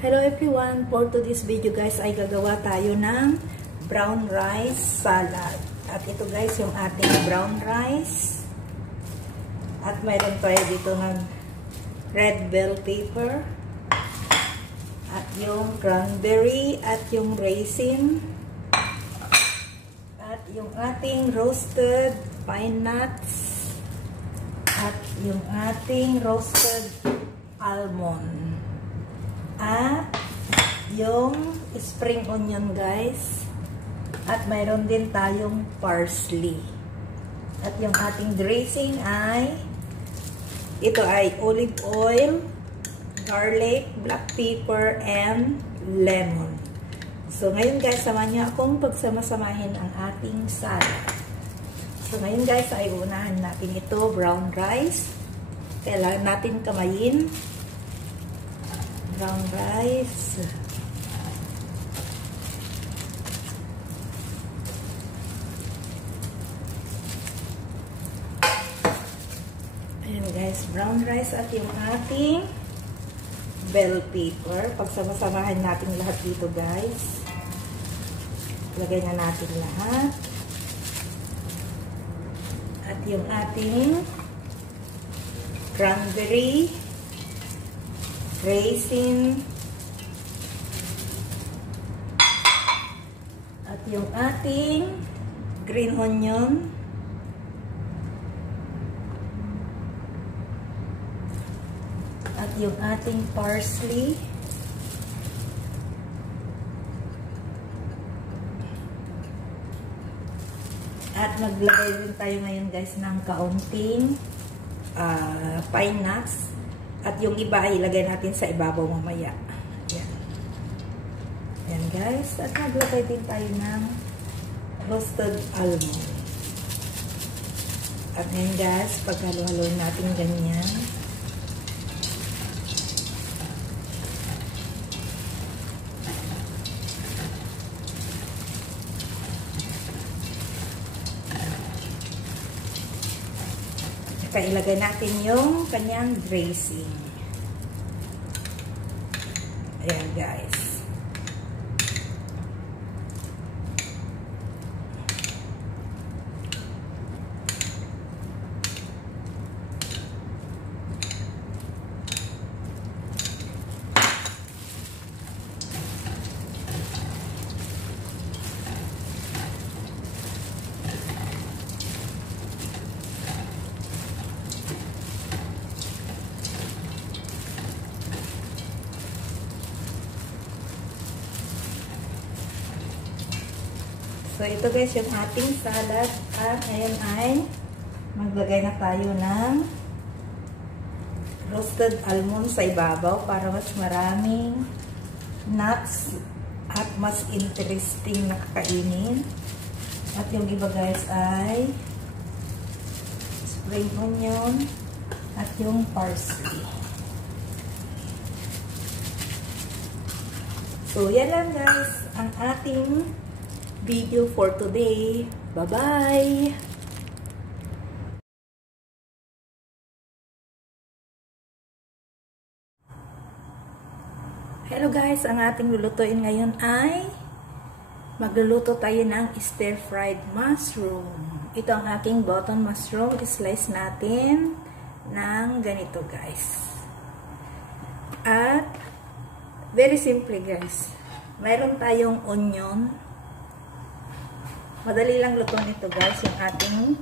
Hello everyone! For today's video guys ay gagawa tayo ng brown rice salad. At ito guys yung ating brown rice. At mayroon tayo dito ng red bell pepper. At yung cranberry at yung raisin. At yung ating roasted pine nuts. At yung ating roasted almond. At yung spring onion guys. At mayroon din tayong parsley. At yung ating dressing ay ito ay olive oil, garlic, black pepper, and lemon. So ngayon guys, samahan niyo akong pagsamasamahin ang ating salad. So ngayon guys, ay unahan natin ito, brown rice. Kailangan natin kamayin. Brown rice. Ayan guys, brown rice at yung ating bell pepper. Pagsama-samahan natin lahat dito guys. Lagay na natin lahat. At yung ating cranberry, raisin, at yung ating green onion, at yung ating parsley, at maglagay din tayo ngayon guys ng kaunting pine nuts. At yung iba ay ilagay natin sa ibabaw mamaya. Ayan. Ayan guys. At maglagay din tayo ng roasted almond. At ngayon guys, paghalo-halo natin ganyan. Saka ilagay natin yung kanyang dressing. Ayan guys. So, ito guys yung ating salad. At ngayon ay maglagay na tayo ng roasted almond sa ibabaw para mas maraming nuts at mas interesting na kakainin. At yung iba guys ay spring onion at yung parsley. So, yan lang guys ang ating video for today. Bye-bye! Hello guys! Ang ating lulutuin ngayon ay magluluto tayo ng stir-fried mushroom. Ito ang ating button mushroom. Slice natin ng ganito guys. At very simple guys. Mayroon tayong onion. Madali lang luto nito guys, yung ating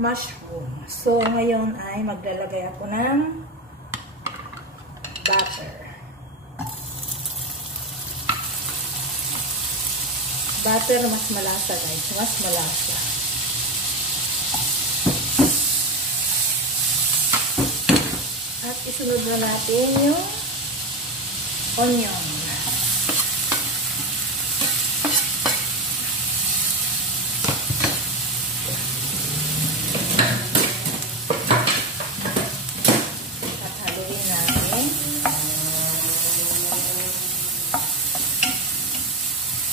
mushroom. So, ngayon ay maglalagay ako ng butter. Butter mas malasa guys, mas malasa. At isunod na natin yung onion.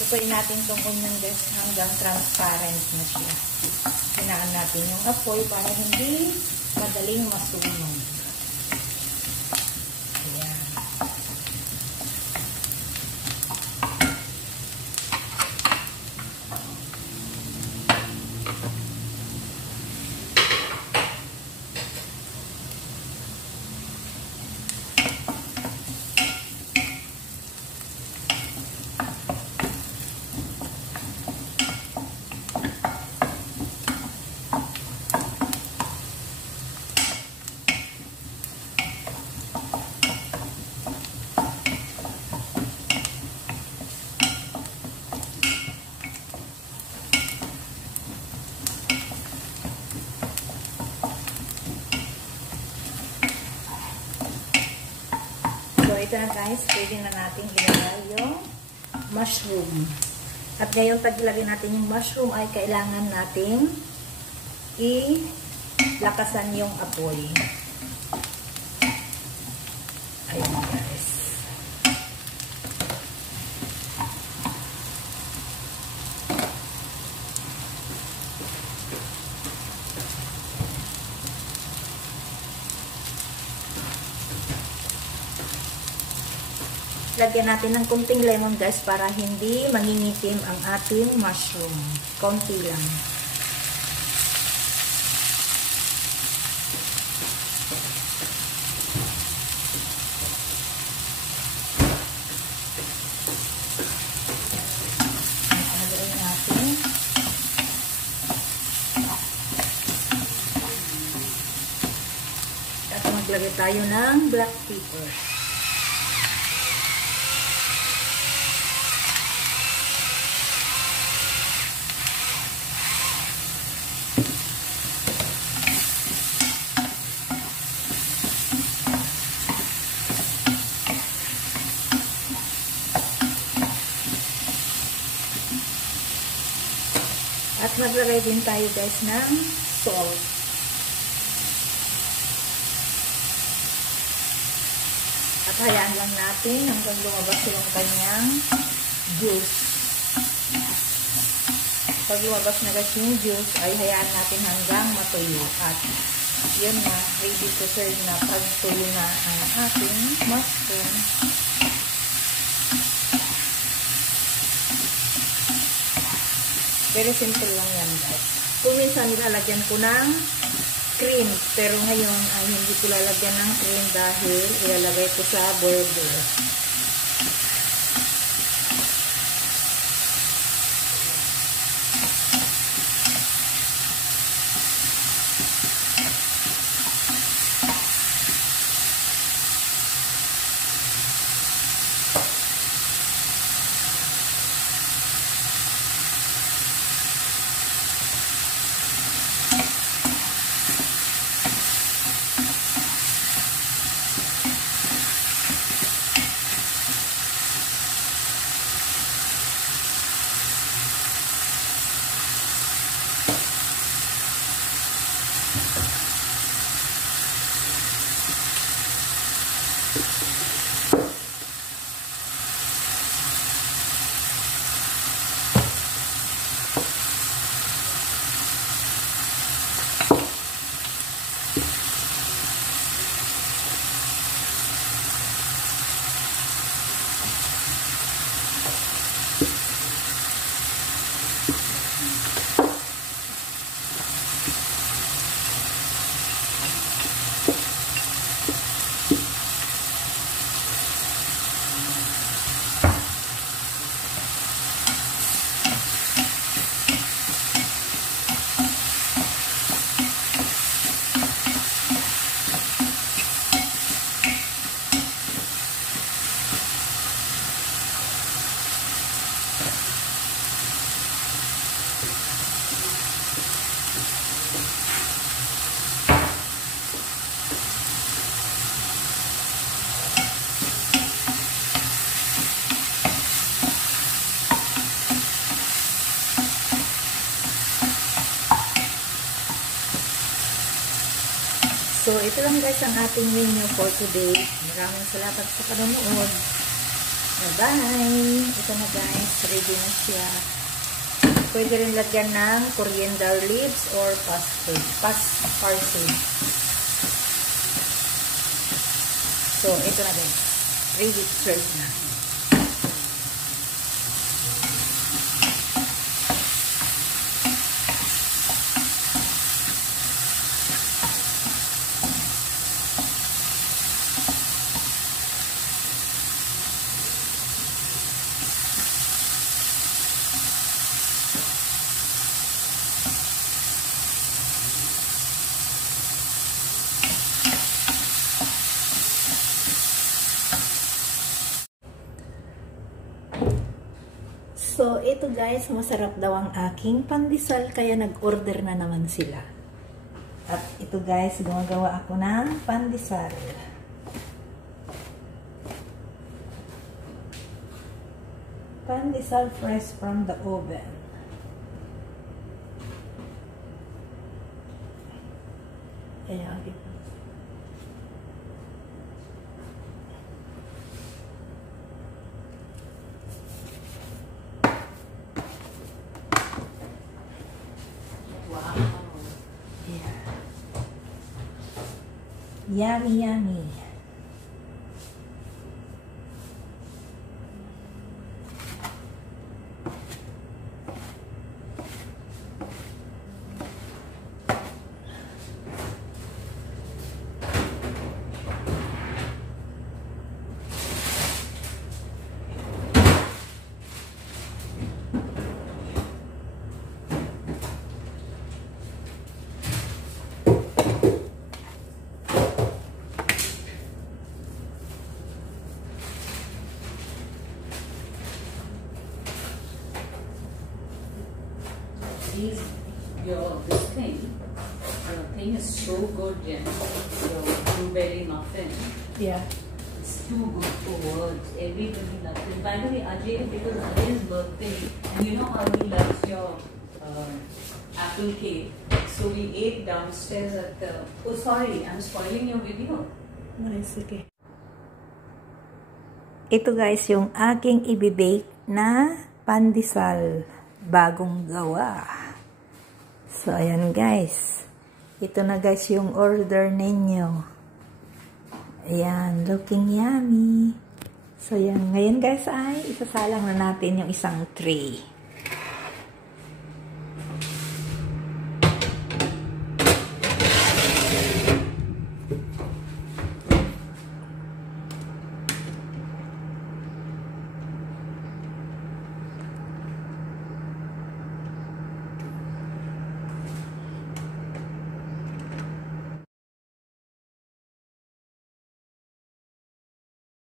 Lutuin natin itong onion guys hanggang transparent na siya. Hinaan natin yung apoy para hindi madaling masunog. Ayan. ito na guys, pwede na natin ilagay yung mushroom. At ngayon, pag ilagay natin yung mushroom, ay kailangan natin lakasan yung apoy. Ayan guys. Lagyan natin ng kunting lemon guys para hindi mangingitim ang ating mushroom. Konti lang. Lagyan natin. At maglagay tayo ng black pepper. At maglagay din tayo guys ng salt. At hayaan lang natin hanggang lumabas yung kanyang juice. Pag lumabas na guys yung juice, ay hayaan natin hanggang matuyo. At yun na, ready to serve na pag tuyo na ang ating mushroom. Very simple lang yan guys. Kung minsan nilalagyan ko ng cream, pero ngayon ay hindi ko lalagyan ng cream dahil ilalagay ko sa burger. So, ito lang guys ang ating menu for today. Maraming salamat sa panonood. Bye-bye! Ito na guys, ready na siya. Pwede rin lagyan ng coriander leaves or parsley. So, ito na guys. Ready to serve na. So, ito guys, masarap daw ang aking pandesal, kaya nag-order na naman sila. At ito guys, gumagawa ako ng pandesal. pandesal fresh from the oven. Ayan. Wow. Yeah. Yummy, yummy. This thing is so good, Jen. Your blueberry muffin. Yeah. It's too good for words. Everybody loves it. By the way, Ajay, because Ajay's birthday, and you know how he loves your apple cake. So we ate downstairs at the... Oh, sorry, I'm spoiling your video. Nice, okay. Ito guys, yung aking ibibake na pandesal. Bagong gawa. So, ayan guys. Ito na guys yung order ninyo. Ayan, looking yummy. So, ayan. Ngayon guys ay isasalang na natin yung isang tray.